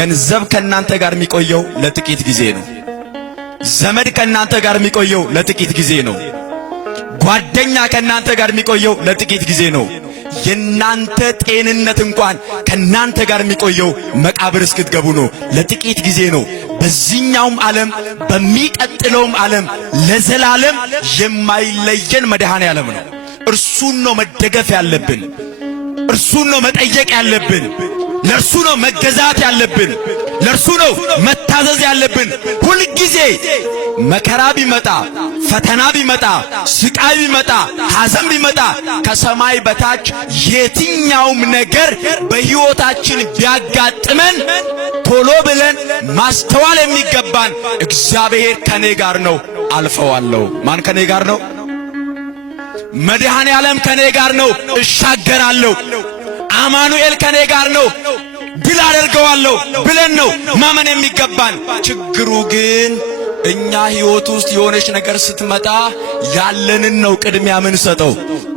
ገንዘብ ከናንተ ጋር የሚቆየው ለጥቂት ጊዜ ነው። ዘመድ ከናንተ ጋር የሚቆየው ለጥቂት ጊዜ ነው። ጓደኛ ከናንተ ጋር የሚቆየው ለጥቂት ጊዜ ነው። የናንተ ጤንነት እንኳን ከናንተ ጋር የሚቆየው መቃብር እስክትገቡ ነው፣ ለጥቂት ጊዜ ነው። በዚህኛውም ዓለም በሚቀጥለውም ዓለም ለዘላለም የማይለየን መድኃኔዓለም ነው። እርሱን ነው መደገፍ ያለብን፣ እርሱን ነው መጠየቅ ያለብን፣ ለእርሱ ነው መገዛት ያለብን፣ ለእርሱ ነው መታዘዝ ያለብን። ሁል ጊዜ መከራ ቢመጣ፣ ፈተና ቢመጣ፣ ስቃይ ቢመጣ፣ ሐዘን ቢመጣ ከሰማይ በታች የትኛውም ነገር በሕይወታችን ቢያጋጥመን ቶሎ ብለን ማስተዋል የሚገባን እግዚአብሔር ከኔ ጋር ነው፣ አልፈዋለሁ። ማን ከኔ ጋር ነው? መድኃኔዓለም ከኔ ጋር ነው፣ እሻገራለሁ። አማኑኤል ከኔ ጋር ነው፣ ድል አደርገዋለሁ ብለን ነው ማመን የሚገባን። ችግሩ ግን እኛ ሕይወት ውስጥ የሆነች ነገር ስትመጣ ያለንን ነው ቅድሚያ ምን ሰጠው።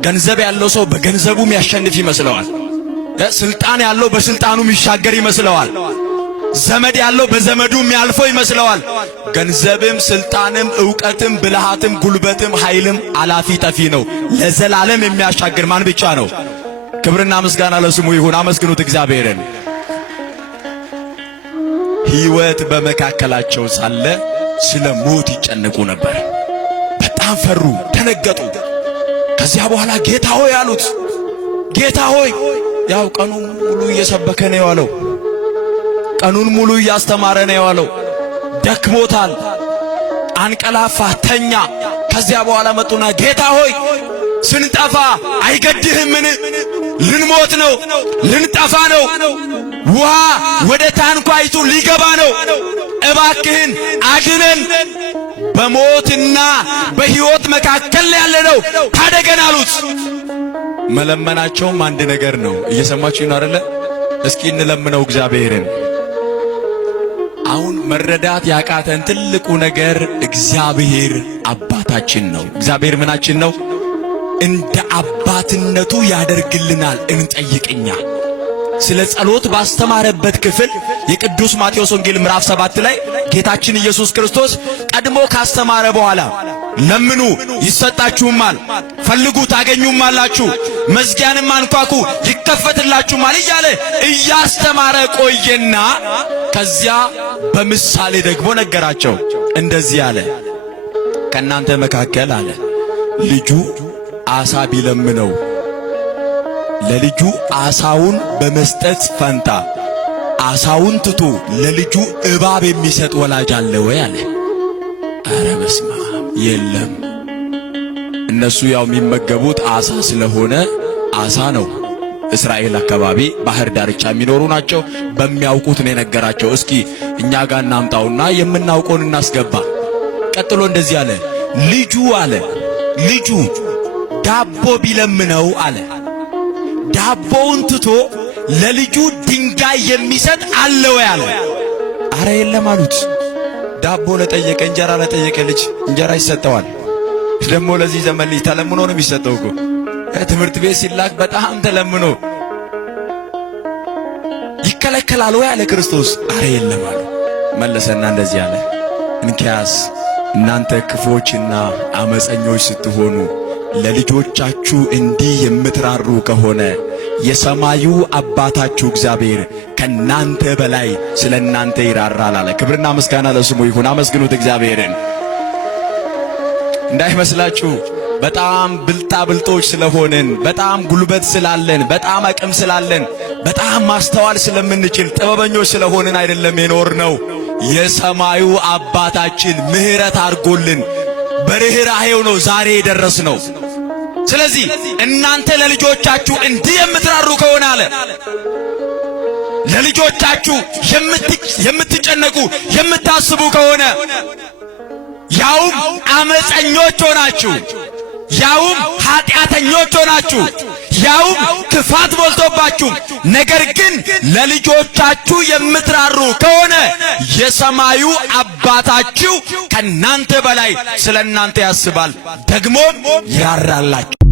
ገንዘብ ያለው ሰው በገንዘቡ የሚያሸንፍ ይመስለዋል። ስልጣን ያለው በስልጣኑ የሚሻገር ይመስለዋል። ዘመድ ያለው በዘመዱ የሚያልፈው ይመስለዋል። ገንዘብም ስልጣንም ዕውቀትም ብልሃትም ጉልበትም ኃይልም አላፊ ጠፊ ነው። ለዘላለም የሚያሻግር ማን ብቻ ነው? ክብርና ምስጋና ለስሙ ይሁን። አመስግኑት እግዚአብሔርን። ሕይወት በመካከላቸው ሳለ ስለ ሞት ይጨነቁ ነበር። በጣም ፈሩ፣ ደነገጡ። ከዚያ በኋላ ጌታ ሆይ አሉት። ጌታ ሆይ፣ ያው ቀኑን ሙሉ እየሰበከ ነው የዋለው፣ ቀኑን ሙሉ እያስተማረ ነው የዋለው። ደክሞታል፣ አንቀላፋ፣ ተኛ። ከዚያ በኋላ መጡና ጌታ ሆይ ስንጠፋ አይገድህምን? ልንሞት ነው፣ ልንጠፋ ነው። ውሃ ወደ ታንኳይቱ ሊገባ ነው። እባክህን አድነን፣ በሞትና በሕይወት መካከል ያለነው ታደገን አሉት። መለመናቸውም አንድ ነገር ነው። እየሰማችሁ ነው አይደለ? እስኪ እንለምነው እግዚአብሔርን። አሁን መረዳት ያቃተን ትልቁ ነገር እግዚአብሔር አባታችን ነው። እግዚአብሔር ምናችን ነው? እንደ አባትነቱ ያደርግልናል። እንጠይቅኛ ስለ ጸሎት ባስተማረበት ክፍል የቅዱስ ማቴዎስ ወንጌል ምዕራፍ 7 ላይ ጌታችን ኢየሱስ ክርስቶስ ቀድሞ ካስተማረ በኋላ ለምኑ ይሰጣችሁማል፣ ፈልጉ ታገኙማላችሁ፣ መዝጊያንም አንኳኩ ይከፈትላችሁማል እያለ እያስተማረ ቆየና ከዚያ በምሳሌ ደግሞ ነገራቸው። እንደዚህ አለ፣ ከእናንተ መካከል አለ ልጁ አሳ ቢለምነው ለልጁ አሳውን በመስጠት ፈንታ አሳውን ትቶ ለልጁ እባብ የሚሰጥ ወላጅ አለ ወይ አለ። ኧረ በስመ አብ! የለም። እነሱ ያው የሚመገቡት አሳ ስለሆነ አሳ ነው። እስራኤል አካባቢ ባህር ዳርቻ የሚኖሩ ናቸው። በሚያውቁት ነው የነገራቸው። እስኪ እኛ ጋር እናምጣውና የምናውቀውን እናስገባ። ቀጥሎ እንደዚህ አለ፣ ልጁ ዳቦ ቢለምነው አለ ዳቦውን ትቶ ለልጁ ድንጋይ የሚሰጥ አለ ወይ አለ። አረ የለም አሉት። ዳቦ ለጠየቀ እንጀራ ለጠየቀ ልጅ እንጀራ ይሰጠዋል። ደግሞ ለዚህ ዘመን ልጅ ተለምኖ ነው የሚሰጠው እኮ። ትምህርት ቤት ሲላክ በጣም ተለምኖ ይከለከላል ወይ አለ ክርስቶስ። አረ የለም አሉ። መለሰና እንደዚህ አለ፣ እንኪያስ እናንተ ክፎችና አመፀኞች ስትሆኑ ለልጆቻችሁ እንዲህ የምትራሩ ከሆነ የሰማዩ አባታችሁ እግዚአብሔር ከናንተ በላይ ስለ እናንተ ይራራል አለ። ክብርና ምስጋና ለስሙ ይሁን። አመስግኑት እግዚአብሔርን። እንዳይመስላችሁ በጣም ብልጣብልጦች ስለሆንን፣ በጣም ጉልበት ስላለን፣ በጣም አቅም ስላለን፣ በጣም ማስተዋል ስለምንችል ጥበበኞች ስለሆንን አይደለም የኖርነው። የሰማዩ አባታችን ምሕረት አድርጎልን በርህራሄው ነው ዛሬ የደረስነው። ስለዚህ እናንተ ለልጆቻችሁ እንዲህ የምትራሩ ከሆነ አለ ለልጆቻችሁ የምትጨነቁ የምታስቡ ከሆነ ያውም አመፀኞች ሆናችሁ፣ ያውም ኃጢአተኞች ሆናችሁ፣ ያውም ክፋት ሞልቶባችሁ፣ ነገር ግን ለልጆቻችሁ የምትራሩ ከሆነ የሰማዩ አባታችሁ ከናንተ በላይ ስለ እናንተ ያስባል፣ ደግሞም ይራራላችሁ።